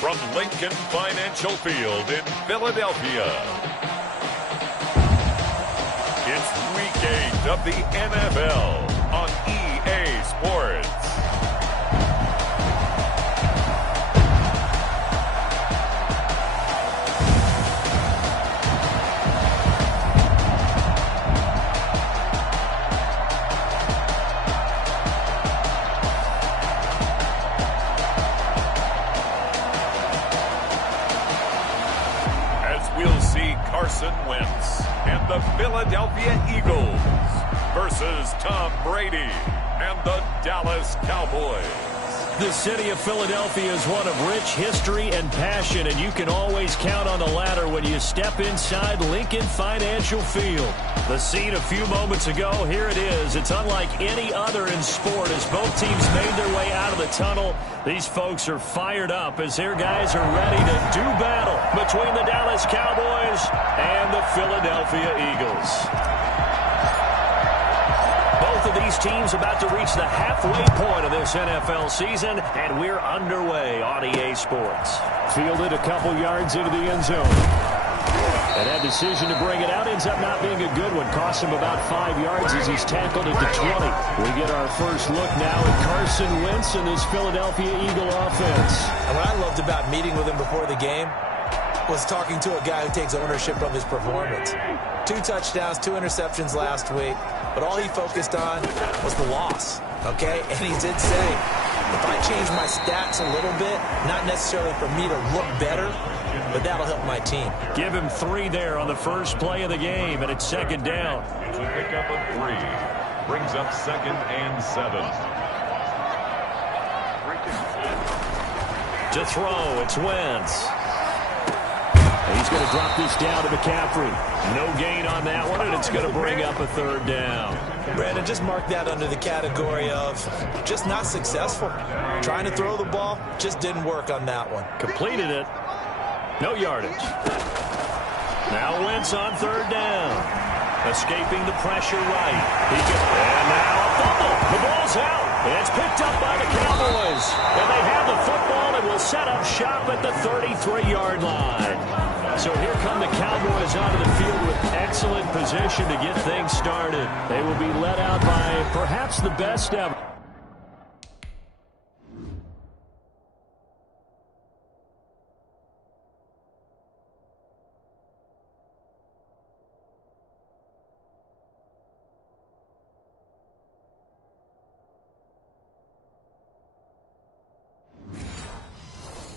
from Lincoln Financial Field in Philadelphia. It's Week 8 of the NFL on EA Sports. We'll see Carson Wentz and the Philadelphia Eagles versus Tom Brady and the Dallas Cowboys. The city of Philadelphia is one of rich history and passion, and you can always count on the latter when you step inside Lincoln Financial Field. The scene a few moments ago, here it is. It's unlike any other in sport as both teams made their way out of the tunnel. These folks are fired up as their guys are ready to do battle between the Dallas Cowboys and the Philadelphia Eagles. Both of these teams about to reach the halfway point of this NFL season, and we're underway on EA Sports. Fielded a couple yards into the end zone. And that decision to bring it out ends up not being a good one. Cost him about 5 yards as he's tackled at the 20. We get our first look now at Carson Wentz and this Philadelphia Eagle offense. And what I loved about meeting with him before the game was talking to a guy who takes ownership of his performance. 2 touchdowns, 2 interceptions last week, but all he focused on was the loss, okay? And he did say, if I change my stats a little bit, not necessarily for me to look better, but that'll help my team. Give him 3 there on the first play of the game, and it's second down. It's a pickup of 3. Brings up 2nd and 7. To throw, it's Wentz. He's going to drop this down to McCaffrey. No gain on that one, and it's going to bring up a 3rd down. Brandon, just mark that under the category of just not successful. Trying to throw the ball, just didn't work on that one. Completed it. No yardage. Now Wentz on 3rd down. Escaping the pressure right. And now a fumble. The ball's out. It's picked up by the Cowboys. And they have the football and will set up shop at the 33-yard line. So here come the Cowboys onto the field with excellent position to get things started. They will be led out by perhaps the best ever.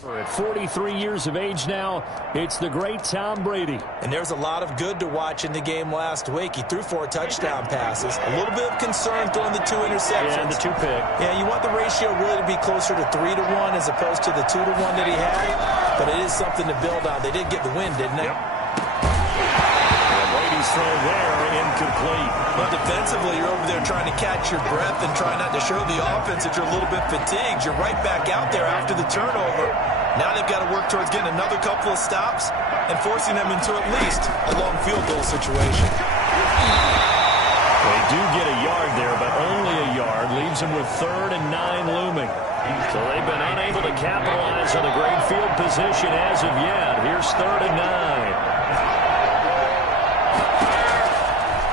At 43 years of age now, it's the great Tom Brady. And there's a lot of good to watch in the game last week. He threw 4 touchdown passes. A little bit of concern throwing the 2 interceptions. And the 2 pick. Yeah, you want the ratio really to be closer to 3-1 as opposed to the 2-1 that he had. But it is something to build on. They did get the win, didn't they? Yep. And Brady's throw there, incomplete. But defensively, you're over there trying to catch your breath and try not to show the offense that you're a little bit fatigued. You're right back out there after the turnover. Now they've got to work towards getting another couple of stops and forcing them into at least a long field goal situation. They do get a yard there, but only a yard. Leaves them with 3rd and 9 looming. So they've been unable to capitalize on a great field position as of yet. Here's 3rd and 9.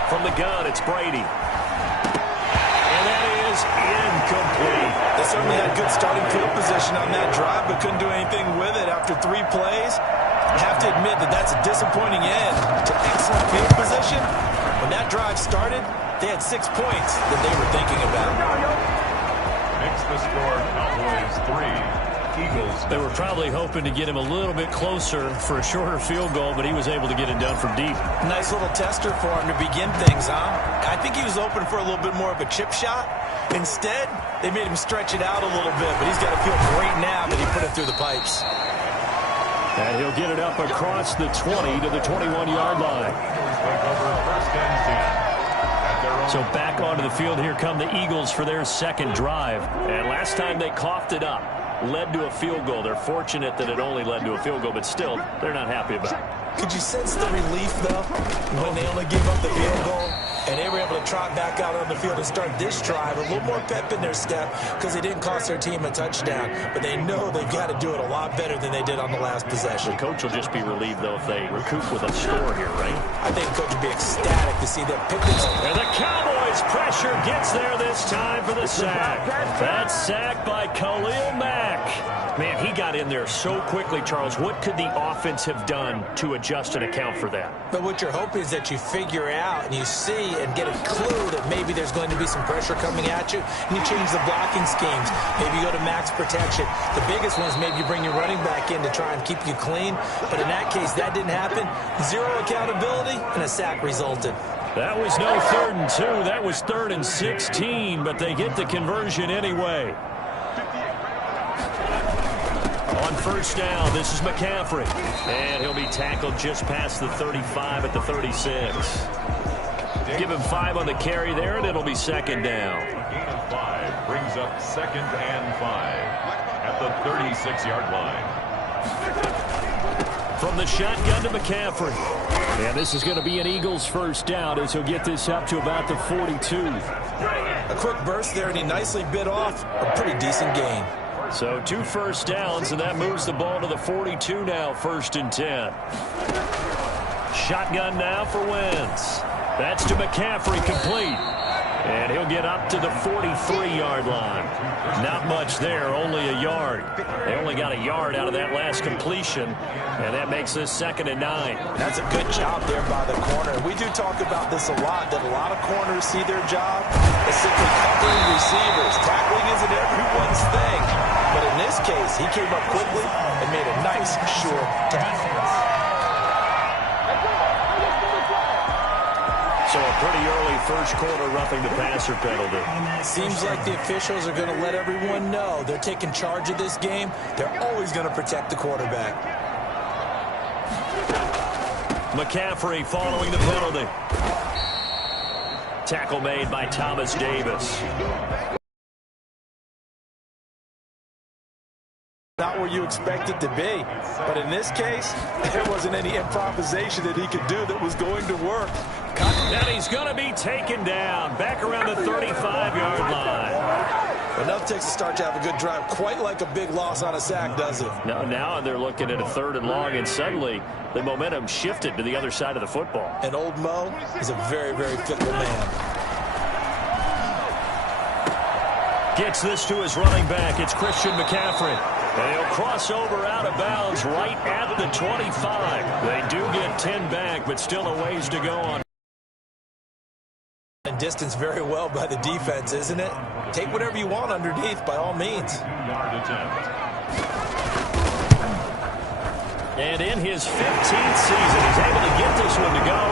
From the gun, it's Brady. And that is incomplete. They certainly had good starting field position on that drive, but couldn't do anything with it after 3 plays. I have to admit that that's a disappointing end to excellent field position. When that drive started, they had 6 points that they were thinking about. Makes the score Cowboys 3, Eagles. They were probably hoping to get him a little bit closer for a shorter field goal, but he was able to get it done from deep. Nice little tester for him to begin things, huh? I think he was open for a little bit more of a chip shot. Instead, they made him stretch it out a little bit, but he's got to feel great now that he put it through the pipes. And he'll get it up across the 20 to the 21-yard line. So back onto the field, here come the Eagles for their 2nd drive. And last time they coughed it up, led to a field goal. They're fortunate that it only led to a field goal, but still, they're not happy about it. Could you sense the relief, though, when they only gave up the field goal? And they were able to trot back out on the field and start this drive. A little more pep in their step because they didn't cost their team a touchdown. But they know they've got to do it a lot better than they did on the last possession. The coach will just be relieved, though, if they recoup with a score here, right? I think the coach would be ecstatic to see them pick this. And the Cowboys' pressure gets there this time for the sack. That's sacked by Khalil Mack. Man, he got in there so quickly, Charles. What could the offense have done to adjust and account for that? But what you're hoping is that you figure out and you see and get a clue that maybe there's going to be some pressure coming at you, and you change the blocking schemes. Maybe you go to max protection. The biggest one is maybe you bring your running back in to try and keep you clean. But in that case, that didn't happen. Zero accountability, and a sack resulted. That was no 3rd and 2. That was 3rd and 16, but they get the conversion anyway. On 1st down, this is McCaffrey. And he'll be tackled just past the 35 at the 36. Give him 5 on the carry there, and it'll be 2nd down. A gain of 5 brings up 2nd and 5 at the 36-yard line. From the shotgun to McCaffrey. And this is going to be an Eagles 1st down as he'll get this up to about the 42. A quick burst there, and he nicely bit off a pretty decent gain. So 2 first downs, and that moves the ball to the 42 now, 1st and 10. Shotgun now for Wentz. That's to McCaffrey, complete. And he'll get up to the 43-yard line. Not much there, only a yard. They only got a yard out of that last completion, and that makes this 2nd and 9. That's a good job there by the corner. We do talk about this a lot, that a lot of corners see their job as simply covering receivers. Tackling isn't everyone's thing. But in this case, he came up quickly and made a nice, short tackle. So a pretty early 1st quarter roughing the passer penalty. Seems like the officials are going to let everyone know they're taking charge of this game. They're always going to protect the quarterback. McCaffrey following the penalty. Tackle made by Thomas Davis. Not where you expect it to be. But in this case, there wasn't any improvisation that he could do that was going to work. And he's going to be taken down back around the 35-yard line. Enough takes to start to have a good drive. Quite like a big loss on a sack, does it? Now they're looking at a 3rd and long, and suddenly the momentum shifted to the other side of the football. And old Mo is a very, very fickle man. Gets this to his running back. It's Christian McCaffrey. And he'll cross over out of bounds right at the 25. They do get 10 back, but still a ways to go on. And distance very well by the defense, isn't it? Take whatever you want underneath, by all means. And in his 15th season, he's able to get this one to go.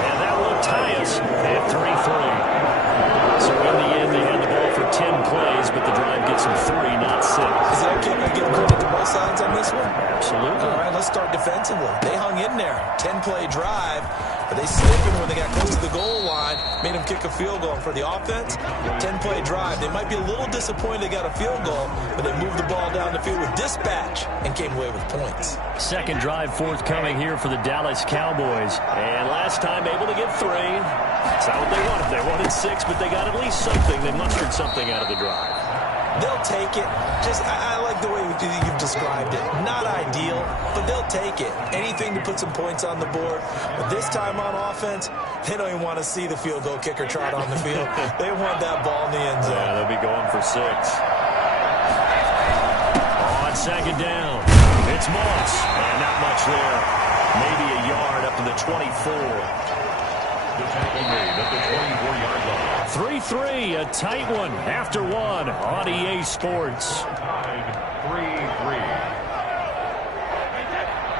And that will tie us at 3-3. So in the end, they had the ball for 10 plays, but the drive gets them 3, not 6. Is it okay if I give credit to both sides on this one? Absolutely. All right, let's start defensively. They hung in there. 10-play drive, but they slipped when they got close to the goal line, made them kick a field goal. And for the offense, 10-play drive. They might be a little disappointed they got a field goal, but they moved the ball down the field with dispatch and came away with points. 2nd drive forthcoming here for the Dallas Cowboys. And last time able to get 3. That's not what they wanted. They wanted 6, but they got at least something. They mustered something out of the drive. They'll take it. I like the way you've described it. Not ideal, but they'll take it. Anything to put some points on the board. But this time on offense, they don't even want to see the field goal kicker trot on the field. They want that ball in the end zone. Yeah, they'll be going for 6. On 2nd down, it's Moss. And not much there. Maybe a yard up to the 24. The tackle made at the 24-yard line. 3-3, a tight one after 1 on EA Sports. 3-3.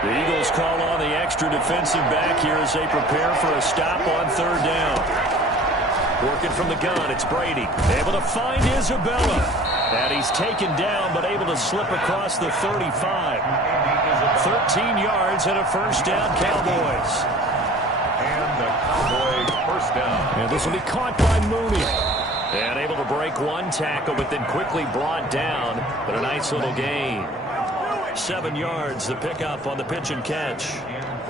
The Eagles call on the extra defensive back here as they prepare for a stop on 3rd down. Working from the gun, it's Brady. Able to find Isabella. And he's taken down, but able to slip across the 35. 13 yards and a 1st down, Cowboys. And the Cowboys 1st down. And this will be caught by Mooney. And able to break 1 tackle, but then quickly brought down. But a nice little gain. 7 yards, the pickup on the pitch and catch.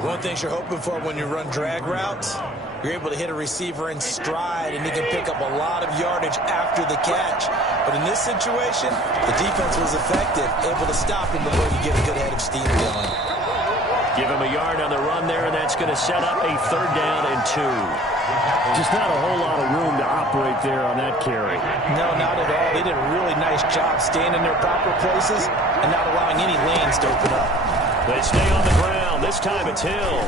One thing you're hoping for when you run drag routes, you're able to hit a receiver in stride, and he can pick up a lot of yardage after the catch. But in this situation, the defense was effective, able to stop him before you get a good head of steam going. Give him a yard on the run there, and that's going to set up a 3rd down and 2. Just not a whole lot of room to operate there on that carry. No, not at all. They did a really nice job staying in their proper places and not allowing any lanes to open up. They stay on the ground. This time it's Hill.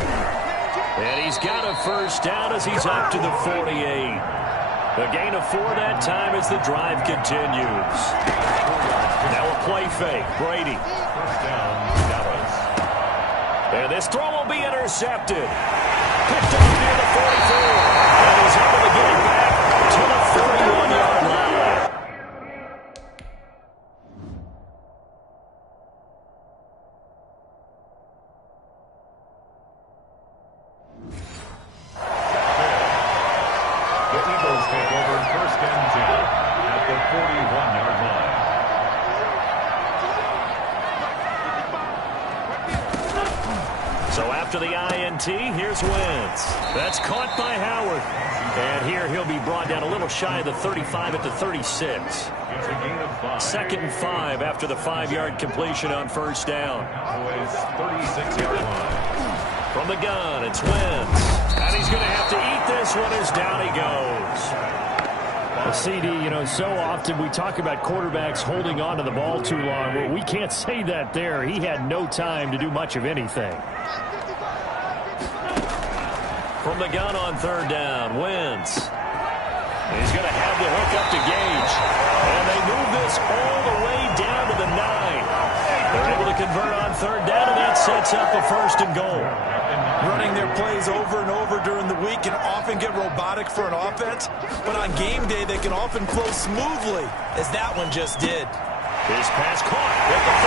And he's got a 1st down as he's up to the 48. A gain of 4 that time as the drive continues. Now a play fake. Brady. And this throw will be intercepted. Picked up near the 44. And he's able to get it back to the 41-yard line. The Eagles take over 1st and 10 at the 41-yard line. So after the INT, here's Wentz. That's caught by Howard. And here he'll be brought down a little shy of the 35 at the 36. 2nd and 5 after the 5-yard completion on 1st down. 36-yard line. From the gun, it's Wentz. And he's going to have to eat this one as down he goes. CD, you know, so often we talk about quarterbacks holding on to the ball too long. Well, we can't say that there. He had no time to do much of anything. From the gun on 3rd down, Wentz. He's going to have the hook up to Gage. And they move this all the way down to the 9. They're able to convert on 3rd down, and that sets up a 1st and goal. Running their plays over and over during the week can often get robotic for an offense, but on game day they can often flow smoothly, as that one just did. His pass caught with the 4.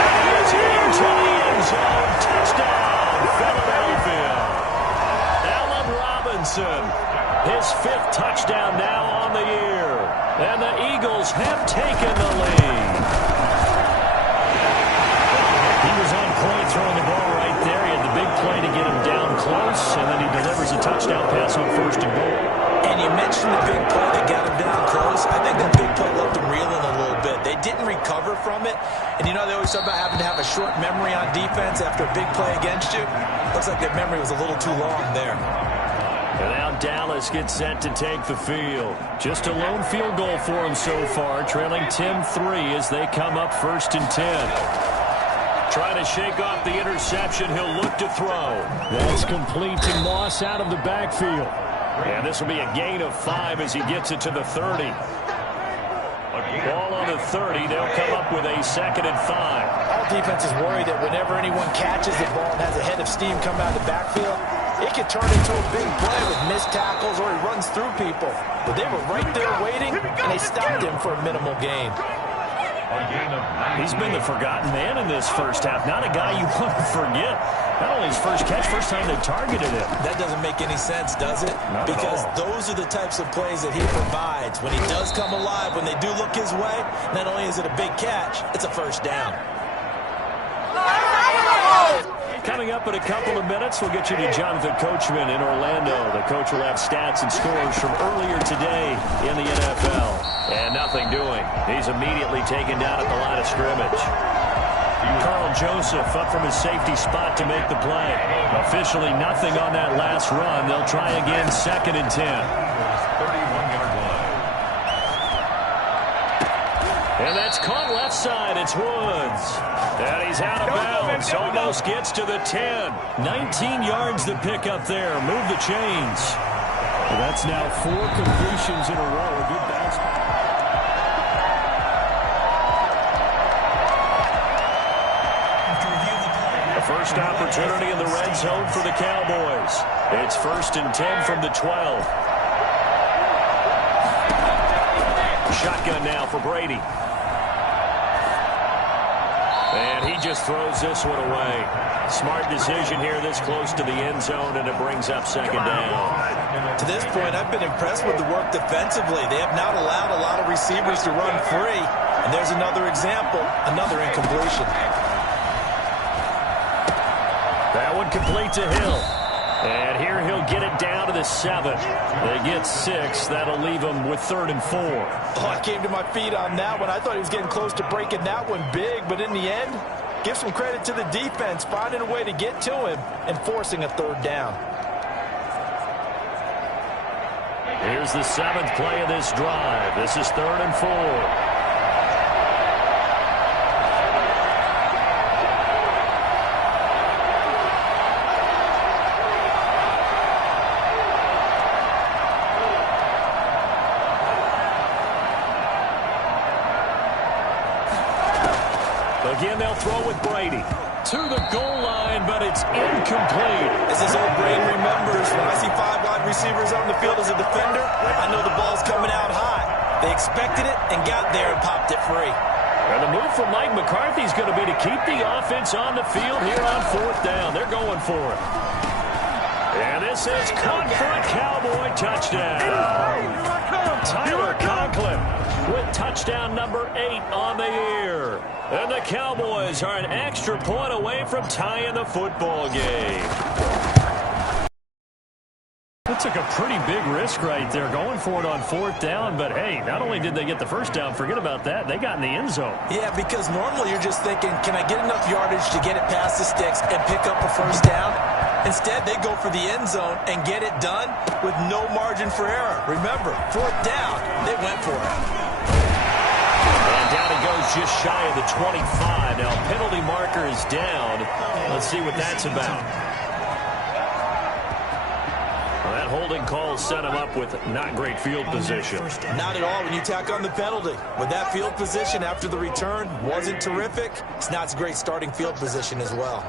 And he is into the end zone. Touchdown, Philadelphia. Allen Robinson, his 5th touchdown now on the year. And the Eagles have taken the lead. He was on point throwing the ball right there. He had the big play to get him down close, and then he delivers a touchdown pass on 1st and goal. And you mentioned the big play that got him down close. I think that big play left him reeling a little bit. They didn't recover from it. And you know, they always talk about having to have a short memory on defense after a big play against you. Looks like their memory was a little too long there. And now Dallas gets set to take the field. Just a lone field goal for him so far, trailing 10-3 as they come up 1st and 10. Trying to shake off the interception. He'll look to throw. That's complete to Moss out of the backfield. And this will be a gain of 5 as he gets it to the 30. Ball on the 30. They'll come up with a 2nd and 5. All defense is worried that whenever anyone catches the ball and has a head of steam come out of the backfield, it could turn into a big play with missed tackles or he runs through people. But they were right there waiting, and they stopped him for a minimal gain. He's been the forgotten man in this 1st half. Not a guy you want to forget. Not only his 1st catch, 1st time they targeted him. That doesn't make any sense, does it? Not because at all. Those are the types of plays that he provides. When he does come alive, when they do look his way, not only is it a big catch, it's a 1st down. Coming up in a couple of minutes, we'll get you to Jonathan Coachman in Orlando. The coach will have stats and scores from earlier today in the NFL. And nothing doing. He's immediately taken down at the line of scrimmage. Carl Joseph up from his safety spot to make the play. Officially nothing on that last run. They'll try again 2nd and 10. 31-yard line. And that's caught left side. It's Woods. And he's out of bounds. Almost gets to the 10. 19 yards to pick up there. Move the chains. Well, that's now 4 completions in a row. A good bounce back. The first opportunity in the red zone for the Cowboys. It's 1st and 10 from the 12. Shotgun now for Brady. And he just throws this one away. Smart decision here this close to the end zone, and it brings up 2nd down. To this point, I've been impressed with the work defensively. They have not allowed a lot of receivers to run free. And there's another example, another incompletion. That one complete to Hill. And here he'll get it down to the 7. They get 6. That'll leave him with 3rd and 4. Oh, I came to my feet on that one. I thought he was getting close to breaking that one big, but in the end, give some credit to the defense, finding a way to get to him and forcing a 3rd down. Here's the 7th play of this drive. This is 3rd and 4. Again, they'll throw with Brady. To the goal line, but it's incomplete. As his old brain remembers, when I see 5 wide receivers on the field as a defender, I know the ball's coming out high. They expected it and got there and popped it free. And the move from Mike McCarthy is going to be to keep the offense on the field here on 4th down. They're going for it. And this is caught for a Cowboy touchdown. Tyler Conklin with touchdown number 8 on the year. And the Cowboys are an extra point away from tying the football game. That took a pretty big risk right there, going for it on 4th down. But, hey, not only did they get the first down, forget about that, they got in the end zone. Yeah, because normally you're just thinking, can I get enough yardage to get it past the sticks and pick up a first down? Instead, they go for the end zone and get it done with no margin for error. Remember, 4th down, they went for it. And down he goes just shy of the 25. Now, penalty marker is down. Let's see what that's about. Well, that holding call set him up with not great field position. Not at all when you tack on the penalty. With that field position after the return wasn't terrific, it's not a great starting field position as well.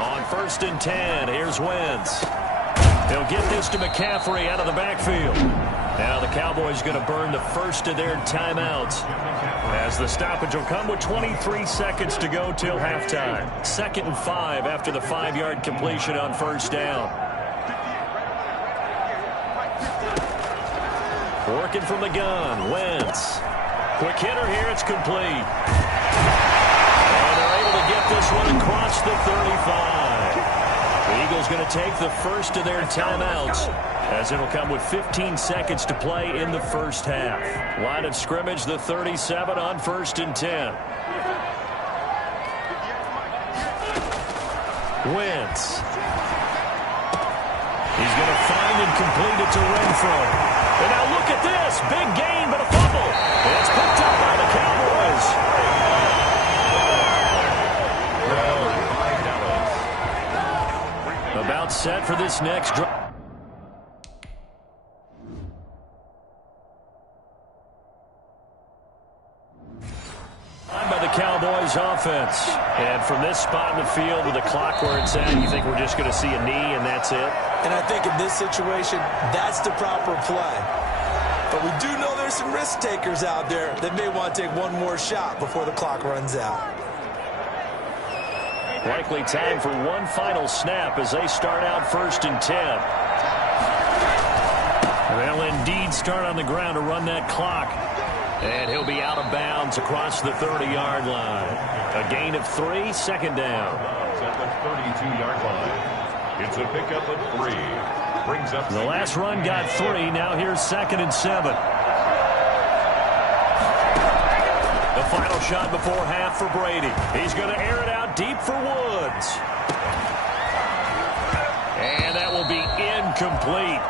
On 1st and 10, here's Wentz. They'll get this to McCaffrey out of the backfield. Now the Cowboys going to burn the first of their timeouts, as the stoppage will come with 23 seconds to go till halftime. 2nd and 5 after the 5-yard completion on 1st down. Working from the gun, Wentz. Quick hitter here, it's complete. And they're able to get this one across the 35. The Eagles going to take the first of their timeouts, as it'll come with 15 seconds to play in the first half. Line of scrimmage, the 37 on 1st and 10. Wentz. He's going to find and complete it to Renfro. And now look at this. Big gain, but a fumble. And it's picked up by the Cowboys. About set for this next drive. By the Cowboys offense. And from this spot in the field with the clock where it's at, you think we're just going to see a knee and that's it? And I think in this situation, that's the proper play. But we do know there's some risk takers out there that may want to take one more shot before the clock runs out. Likely time for one final snap as they start out 1st and 10. They'll indeed start on the ground to run that clock. And he'll be out of bounds across the 30-yard line. A gain of 3, 2nd down. At the 32-yard line. It's a pickup of 3. Brings up the last run got 3. Now here's 2nd and 7. The final shot before half for Brady. He's going to air it out deep for Woods. And that will be incomplete.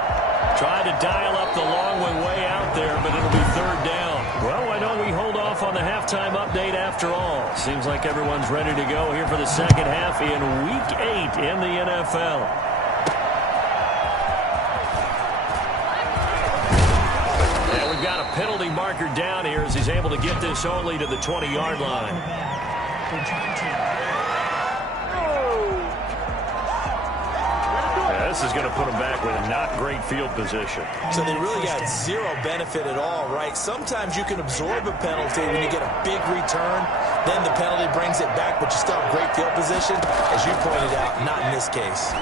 Tried to dial up the long one way out there, but it'll be 3rd down. Well, why don't we hold off on the halftime update after all? Seems like everyone's ready to go here for the second half in Week 8 in the NFL. And we've got a penalty marker down here as he's able to get this only to the 20-yard line. This is going to put them back with a not great field position. So they really got zero benefit at all, right? Sometimes you can absorb a penalty when you get a big return. Then the penalty brings it back, but you still have great field position. As you pointed out, not in this case.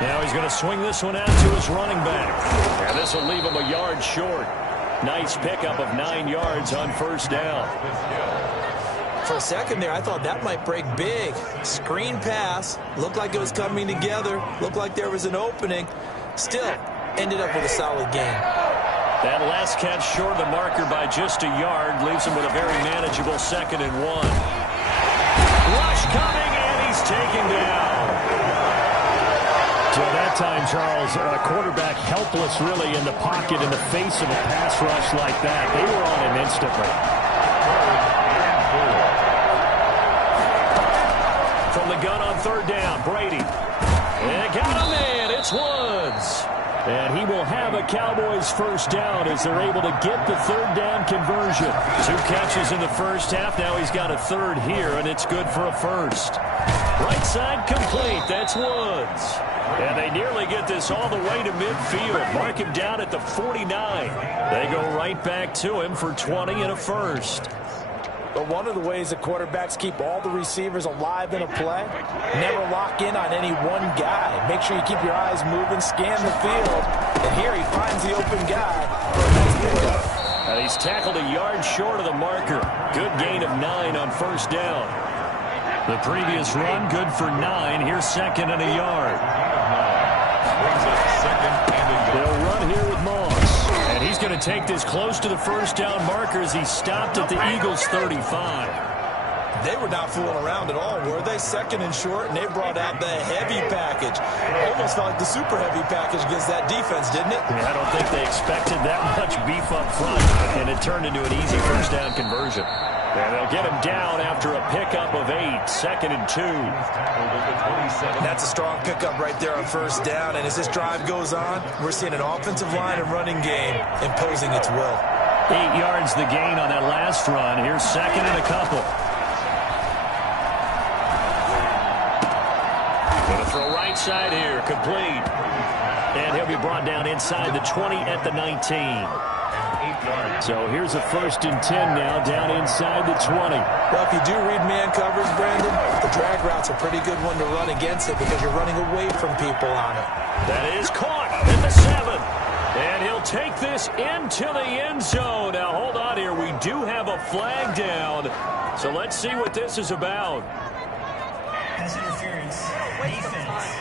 Now he's going to swing this one out to his running back. And this will leave him a yard short. Nice pickup of 9 yards on 1st down. For a second there, I thought that might break big. Screen pass. Looked like it was coming together. Looked like there was an opening. Still, ended up with a solid game. That last catch short of the marker by just a yard leaves him with a very manageable 2nd and 1. Rush coming, and he's taken down. So that time, Charles, a quarterback helpless really in the pocket in the face of a pass rush like that. They were on him instantly. From the gun on 3rd down, Brady. And got him in. It's Woods. And he will have a Cowboys first down as they're able to get the 3rd down conversion. 2 catches in the first half. Now he's got a 3rd here, and it's good for a first. Right side complete. That's Woods. And they nearly get this all the way to midfield. Mark him down at the 49. They go right back to him for 20 and a first. But one of the ways that quarterbacks keep all the receivers alive in a play, never lock in on any one guy. Make sure you keep your eyes moving, scan the field. And here he finds the open guy for a nice pickup. And he's tackled a yard short of the marker. Good gain of 9 on first down. The previous run, good for 9. Here's 2nd and a yard. They'll run here with Moss. And he's going to take this close to the first down marker as he stopped at the Eagles' 35. They were not fooling around at all, were they? 2nd and short, and they brought out the heavy package. Almost felt like the super heavy package against that defense, didn't it? Yeah, I don't think they expected that much beef up front, and it turned into an easy first down conversion. And they'll get him down after a pickup of 8, 2nd and 2. That's a strong pickup right there on first down, and as this drive goes on, we're seeing an offensive line and running game imposing its will. 8 yards the gain on that last run. Here's 2nd and a couple. Gonna throw right side here, complete. And he'll be brought down inside the 20 at the 19. So here's a 1st and 10 now, down inside the 20. Well, if you do read man coverage, Brandon, the drag route's a pretty good one to run against it because you're running away from people on it. That is caught at the 7. And he'll take this into the end zone. Now, hold on here. We do have a flag down. So let's see what this is about. Pass interference. Defense.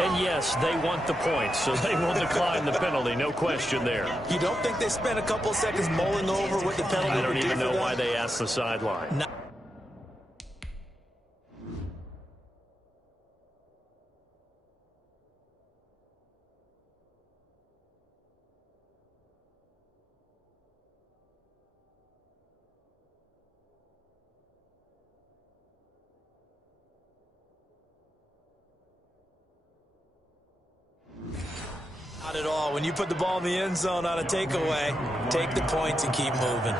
And yes, they want the points, so they will decline the penalty, no question there. You don't think they spent a couple seconds mulling over what the penalty I don't would even do know for why them? they asked the sideline. No. Not at all. When you put the ball in the end zone on a takeaway, take the points and keep moving.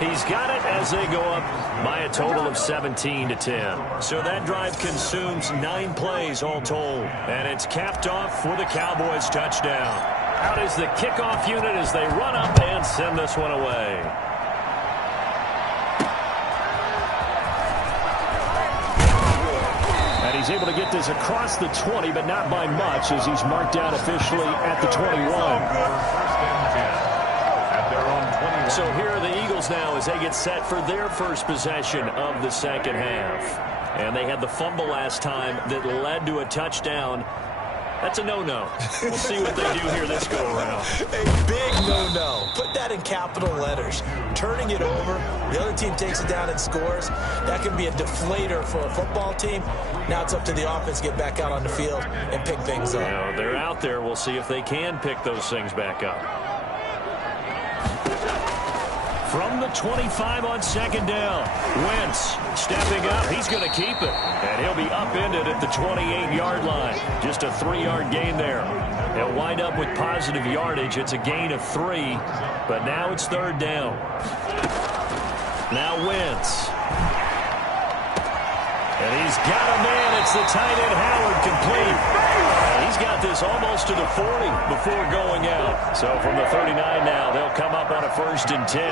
He's got it as they go up by a total of 17-10. So that drive consumes 9 plays all told. And it's capped off with a Cowboys touchdown. Out is the kickoff unit as they run up and send this one away. And he's able to get this across the 20, but not by much as he's marked down officially at the 21. So here are the Eagles now as they get set for their first possession of the second half. And they had the fumble last time that led to a touchdown. That's a no-no. We'll see what they do here this go-around. A big no-no. Put that in capital letters. Turning it over, the other team takes it down and scores. That can be a deflator for a football team. Now it's up to the offense to get back out on the field and pick things up. Now, they're out there. We'll see if they can pick those things back up. From the 25 on second down, Wentz stepping up. He's going to keep it. And he'll be upended at the 28-yard line. Just a 3-yard gain there. He'll wind up with positive yardage. It's a gain of 3, but now it's third down. Now Wentz. And he's got a man. It's the tight end, Howard, complete. And he's got this almost to the 40 before going out. So from the 39 now, they'll come up on a 1st and 10.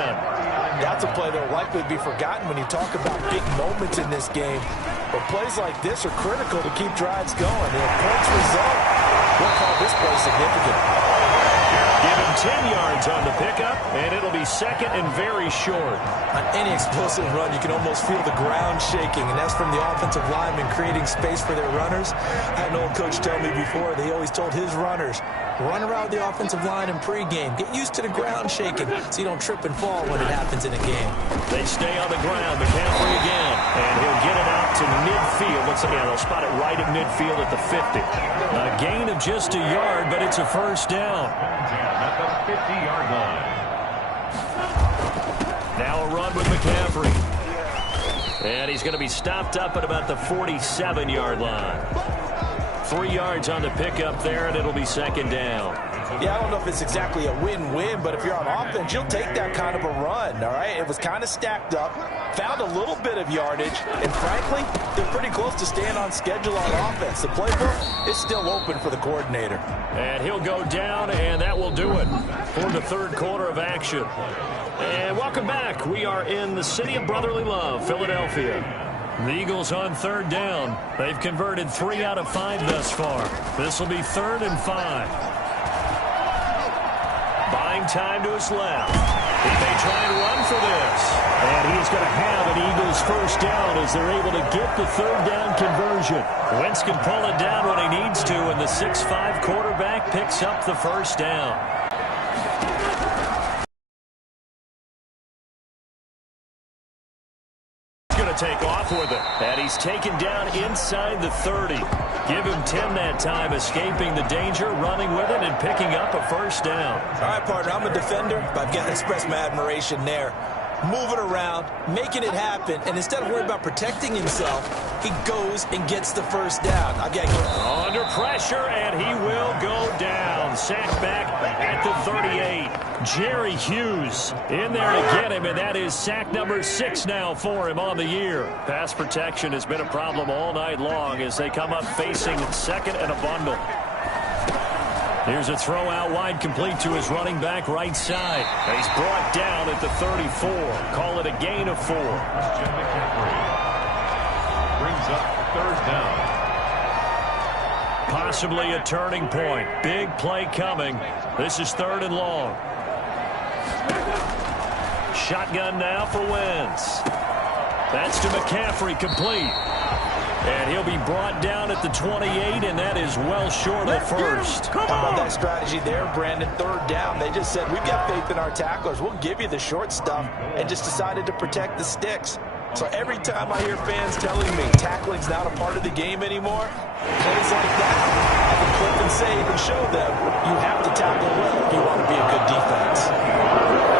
That's a play that will likely be forgotten when you talk about big moments in this game. But plays like this are critical to keep drives going. And if points result, we'll call this play significant. Give it him 10 yards on the pickup, and it'll be second and very short. On any explosive run, you can almost feel the ground shaking, and that's from the offensive linemen creating space for their runners. I had an old coach tell me before, they always told his runners, run around the offensive line in pregame. Get used to the ground shaking so you don't trip and fall when it happens in a game. They stay on the ground. McCaffrey again. And he'll get it out to midfield. Looks like they'll spot it right at midfield at the 50. A gain of just a yard, but it's a first down. At the 50-yard line. Now a run with McCaffrey. And he's going to be stopped up at about the 47-yard line. 3 yards on the pickup there, and it'll be second down. Yeah, I don't know if it's exactly a win-win, but if you're on offense, you'll take that kind of a run, all right? It was kind of stacked up, found a little bit of yardage, and frankly, they're pretty close to staying on schedule on offense. The playbook is still open for the coordinator. And he'll go down, and that will do it for the third quarter of action. And welcome back. We are in the city of brotherly love, Philadelphia. The Eagles on third down. They've converted 3 out of 5 thus far. This will be 3rd and 5. Buying time to his left. He may try and run for this. And he's going to have an Eagles first down as they're able to get the third down conversion. Wentz can pull it down when he needs to, and the 6'5" quarterback picks up the first down. Take off with it, and he's taken down inside the 30. Give him 10 that time, escaping the danger, running with it, and picking up a first down. All right, partner, I'm a defender, but I've got to express my admiration there. Moving around, making it happen, and instead of worrying about protecting himself, he goes and gets the first down. Under pressure, and he will go down. Sacked back at the 38. Jerry Hughes in there to get him, and that is sack number 6 now for him on the year. Pass protection has been a problem all night long as they come up facing second and a bundle. Here's a throw out wide, complete to his running back right side. He's brought down at the 34. Call it a gain of 4. Brings up 3rd down. Possibly a turning point. Big play coming. This is 3rd and long. Shotgun now for Wentz. That's to McCaffrey, complete. And he'll be brought down at the 28, and that is well short of first. How about that strategy there, Brandon? 3rd down. They just said, we've got faith in our tacklers. We'll give you the short stuff, and just decided to protect the sticks. So every time I hear fans telling me tackling's not a part of the game anymore, plays like that, I can clip and save and show them you have to tackle well if you want to be a good defense.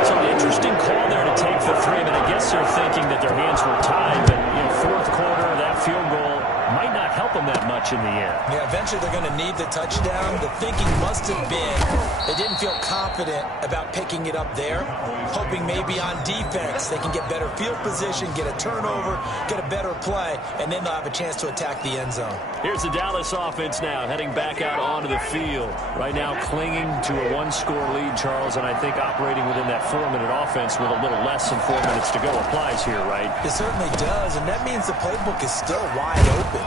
So an interesting call there to take the 3. I mean, I guess they're thinking that their hands were tied, but in 4th quarter, that field goal might not help them that much in the end. Yeah, eventually they're going to need the touchdown. The thinking must have been they didn't feel confident about picking it up there, hoping maybe on defense they can get better field position, get a turnover, get a better play, and then they'll have a chance to attack the end zone. Here's the Dallas offense now, heading back out onto the field. Right now clinging to a 1-score lead, Charles, and I think operating within that 4-minute offense with a little less than 4 minutes to go applies here, right? It certainly does, and that means the playbook is still wide open.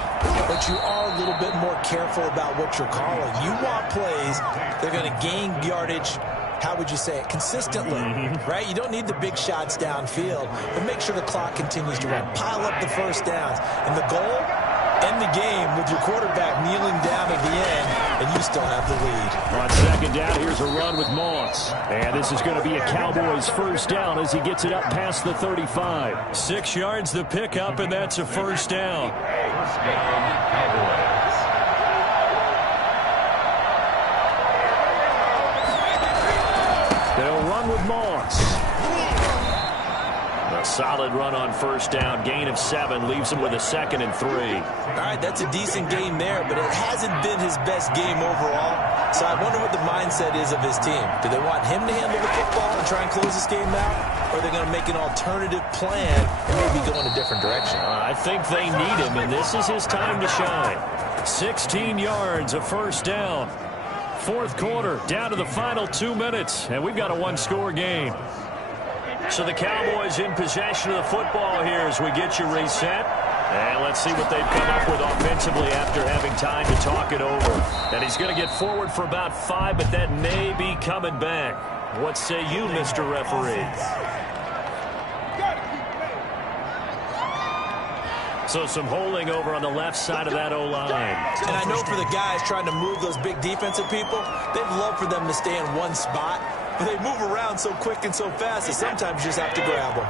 But you are a little bit more careful about what you're calling. You want plays they're going to gain yardage, how would you say it, consistently, right? You don't need the big shots downfield, but make sure the clock continues to run. Pile up the first downs. And the goal, end the game with your quarterback kneeling down at the end, and you still have the lead. On second down, here's a run with Moss. And this is going to be a Cowboys first down as he gets it up past the 35. 6 yards the pickup, and that's a first down. First down, Cowboys. They'll run with Moss. A solid run on first down. Gain of 7 leaves him with a 2nd and 3. All right, that's a decent game there, but it hasn't been his best game overall. So I wonder what the mindset is of his team. Do they want him to handle the football and try and close this game out? Or are they going to make an alternative plan and maybe go in a different direction? I think they need him, and this is his time to shine. 16 yards, a first down. 4th quarter, down to the final 2 minutes, and we've got a 1-score game. So the Cowboys in possession of the football here as we get you reset. And let's see what they've come up with offensively after having time to talk it over. And he's going to get forward for about 5, but that may be coming back. What say you, Mr. Referee? So some holding over on the left side of that O-line. And I know for the guys trying to move those big defensive people, they'd love for them to stay in one spot. But they move around so quick and so fast that sometimes you just have to grab them.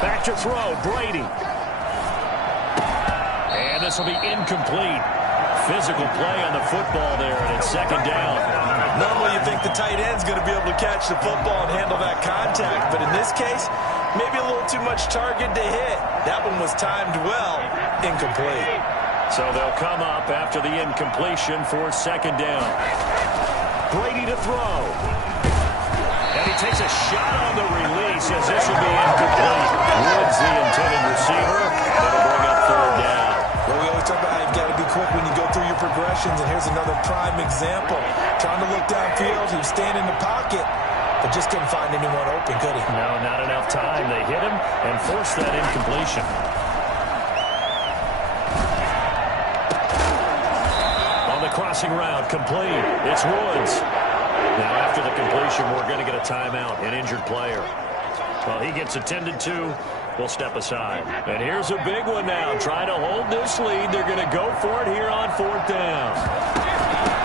Back to throw, Brady. And this will be incomplete. Physical play on the football there, and it's second down. Normally you think the tight end's going to be able to catch the football and handle that contact, but in this case, maybe a little too much target to hit. That one was timed well, incomplete. So they'll come up after the incompletion for second down. Brady to throw. And he takes a shot on the release as this will be incomplete. Woods the intended receiver, and it'll bring up third down. Well, we always talk about how you've got to be quick when you go through your progressions, and here's another prime example. Trying to look downfield, he was staying in the pocket, but just couldn't find anyone open, could he? No, not enough time. They hit him and forced that incompletion. On the crossing route, complete. It's Woods. Now, after the completion, we're going to get a timeout, an injured player. Well, he gets attended to. We'll step aside. And here's a big one now. Trying to hold this lead. They're going to go for it here on fourth down.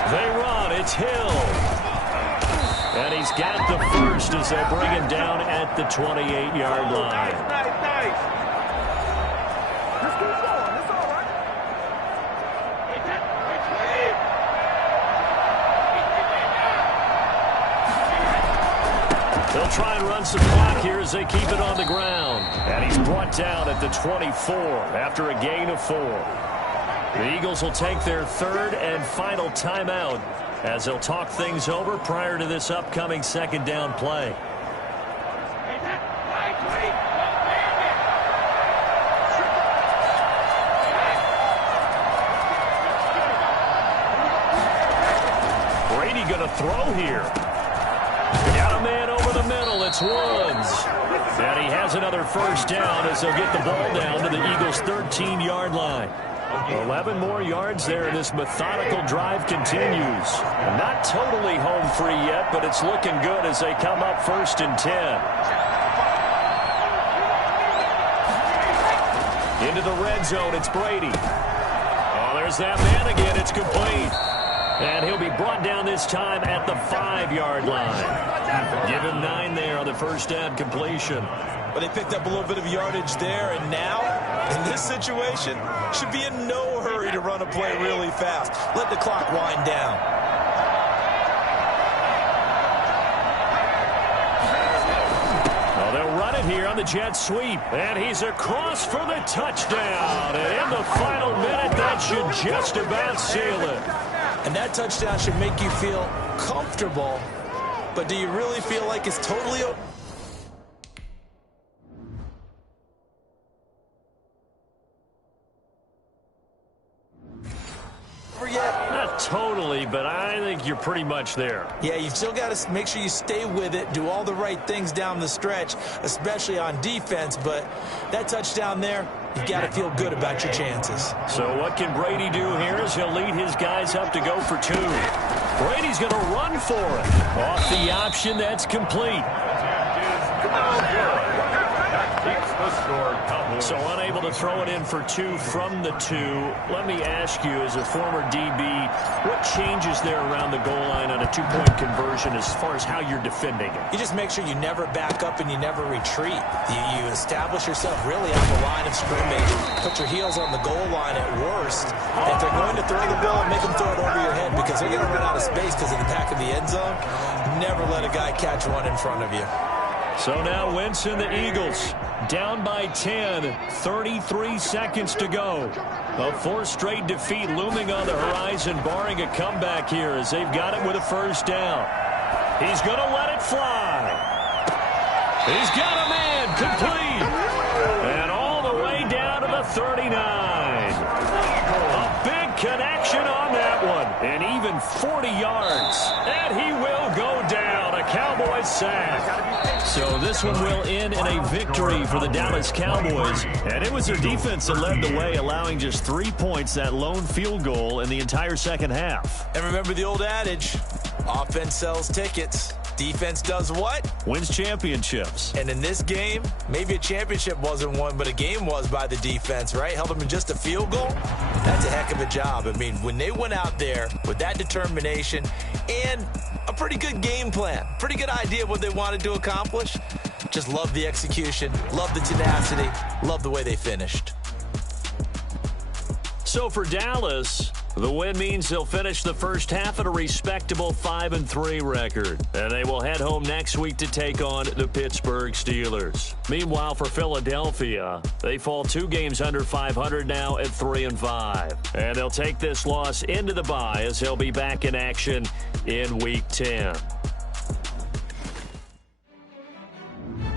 They run. It's Hill. And he's got the first as they bring him down at the 28-yard line. They'll try and run some clock here as they keep it on the ground. And he's brought down at the 24 after a gain of 4. The Eagles will take their third and final timeout as they'll talk things over prior to this upcoming second down play. Brady going to throw here. Got a man over the middle. It's Woods. And he has another first down as they'll get the ball down to the Eagles' 13-yard line. 11 more yards there, and this methodical drive continues. Not totally home free yet, but it's looking good as they come up first and 10. Into the red zone, it's Brady. Oh, there's that man again. It's complete. And he'll be brought down this time at the 5-yard line. Give him 9 there on the first down completion. But they picked up a little bit of yardage there, and now, in this situation, should be in no hurry to run a play really fast. Let the clock wind down. Well, they'll run it here on the jet sweep. And he's across for the touchdown. And in the final minute, that should just about seal it. And that touchdown should make you feel comfortable. But do you really feel like it's totally over? Yet? Not totally, but I think you're pretty much there. Yeah, you've still got to make sure you stay with it, do all the right things down the stretch, especially on defense. But that touchdown there, you've got to feel good about your chances. So what can Brady do here as he'll lead his guys up to go for 2. Brady's going to run for it. Off the option, that's complete. So unable to throw it in for 2 from the 2. Let me ask you, as a former DB, what changes there around the goal line on a 2-point conversion as far as how you're defending it? You just make sure you never back up and you never retreat. You establish yourself really on the line of scrimmage. Put your heels on the goal line at worst. If they're going to throw the ball, make them throw it over your head because they're going to run out of space because of the back of the end zone. Never let a guy catch one in front of you. So now Wentz and the Eagles down by 10, 33 seconds to go. A 4th straight defeat looming on the horizon, barring a comeback here as they've got it with a first down. He's going to let it fly. He's got a man complete. And all the way down to the 39. A big connection on that one. And even 40 yards. And he will go down. A Cowboys sack. So this one will end in a victory for the Dallas Cowboys. And it was their defense that led the way, allowing just 3 points, that lone field goal in the entire second half. And remember the old adage, offense sells tickets. Defense does what? Wins championships. And in this game, maybe a championship wasn't won, but a game was by the defense, right? Held them in just a field goal. That's a heck of a job. I mean, when they went out there with that determination and a pretty good game plan, pretty good idea of what they wanted to accomplish, just love the execution, love the tenacity, love the way they finished. So for Dallas, the win means they'll finish the first half at a respectable 5-3 record. And they will head home next week to take on the Pittsburgh Steelers. Meanwhile, for Philadelphia, they fall 2 games under 500 now at 3-5. And they'll take this loss into the bye as they'll be back in action in Week 10.